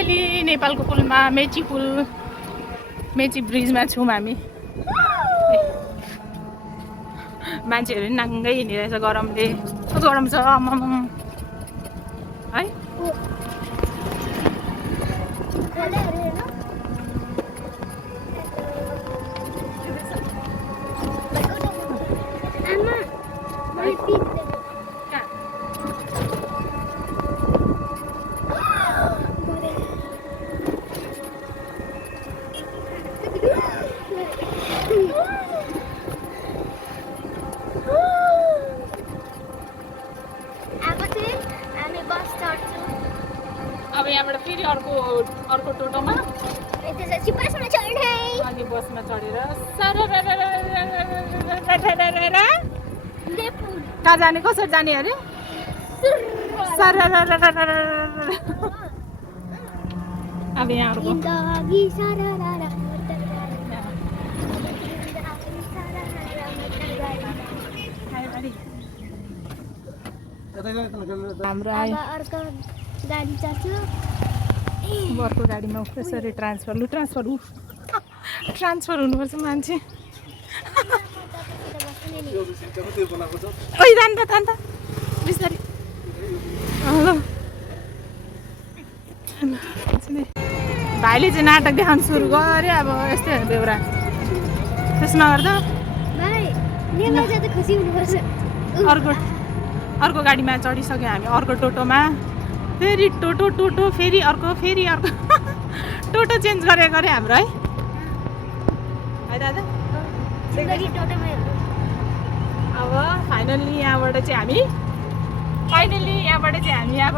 Finally नेपालको पुलमा मेची पुल मेची ब्रिजमा छौँ हामी। मान्छेहरू नि नाङ्गै हिँडिरहेछ गरमले। कस्तो गरम छ आम्मामा है। अब यहाँबाट फेरि अर्को टोटोमा अनि बसमा चढेर कहाँ जाने कसरी जाने अरे अब यहाँ हाम्रो अर्को गाडी चढ्छु अर्को गाडीमा यसरी ट्रान्सफर हुनुपर्छ मान्छे। ओइ जान्छ बिस्तारै भाइले चाहिँ नाटक देखाउनु सुरु गर्यो। अब यस्तै हो बेहोरा त्यसो नगर्दा अर्को गाडीमा चढिसक्यो हामी। अर्को टोटोमा फेरि टोटो फेरि अर्को टोटो चेन्ज गरे हाम्रो है दादा। अब फाइनल्ली यहाँबाट चाहिँ हामी अब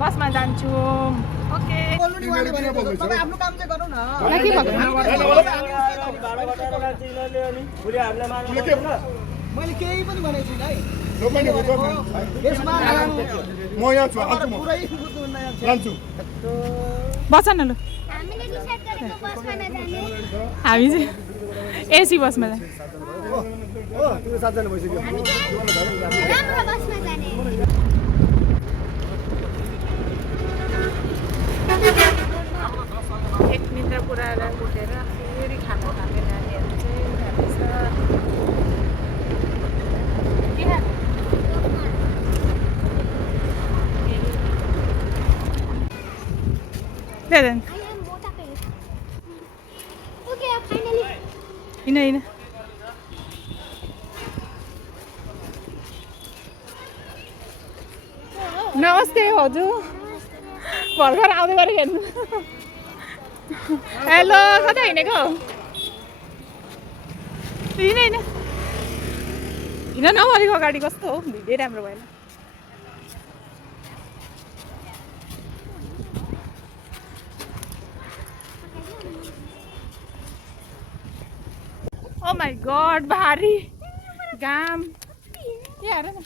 बसमा जान्छौँ। ओके मैले केही पनि भनेको छैन है। म यहाँ छु लान्छु बस न लु हामी चाहिँ एसी बसमा जाने। एक निद्रा पुऱ्याएर उठेर फेरि खाना खाने नानीहरू चाहिँ होइन नमस्ते हजुर भर्खर आउँदै गरेको हेर्नु। हेलो कता हिँडेको हिँड न अलिक अगाडि कस्तो हो भिडियो राम्रो भएन। ओ माई गॉड भारी घाम हेर न।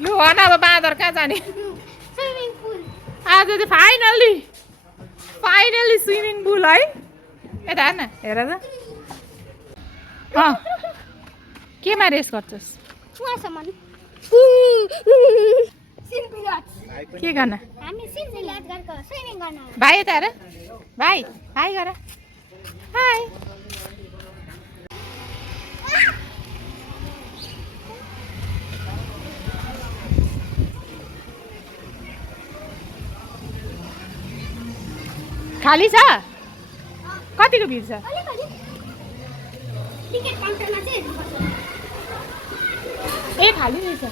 लु हो न अब बाँदर कहाँ जाने आज चाहिँ फाइनली स्विमिङ पुल है। यता हेर त केमा रेस गर्छस् के गर्न भाइ यता हेर भाइ हाई गर हाई। खाली छ कतिको भिड छ ए खाली रहेछ।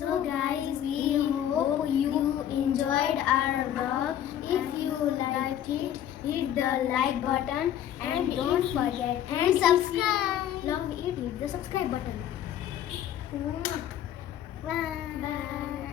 So guys, we hope you enjoyed our vlog. If you liked it, hit the like button and don't forget and subscribe. Love it, hit the subscribe button. Bye. Bye.